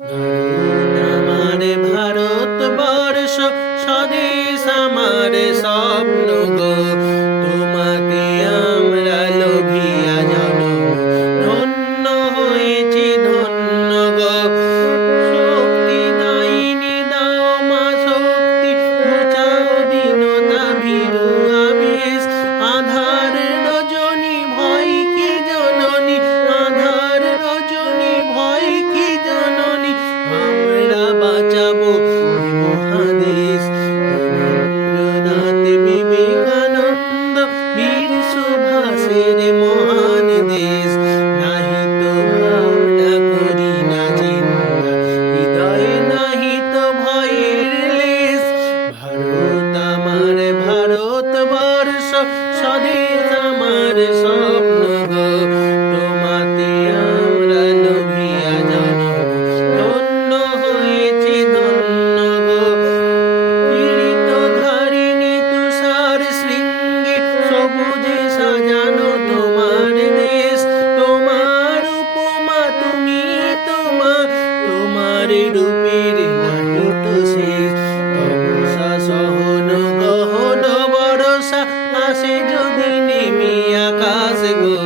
ভারত আমার ভারতবর্ষ, স্বদেশ আমার স্বপ্ন গো। তোমাকে আমরা লোভিয়া জনম, ধন্য হয়েছি ধন্য গো। শক্তি দায়িনী দাও মা শক্তি, ঘুচাও দীনতা ভীরু আবেশ। আধার রজনী ভয় কি জননী, আধার রজনী ভয় কি জননী, আমরা বাঁচাবো মহাদেশ। রবীন্দ্রনাথ বিবেকানন্দ বীর সুভাষের মহান দেশ। নাহি তো ভাবনা করি না চিন্তা, হৃদয়ে নাহি তো ভয়ের লেশ। ভারত আমার ভারতবর্ষ, স্বদেশ আমার স্বপ্ন গো। তোমাতে আমরা লোভিয়া জনম, ধন্য হয়েছি ধন্য গো। পীড়িত ধারিণী তুষার শৃঙ্গে, সবুজে সাজানো তোমার দেশ। তোমার উপমা তুমি তোমা, তোমার রূপের নাহি তো শেষ। তপস্যা সহন গহন বরষা, আসে যদি নেমে আকাশ গো।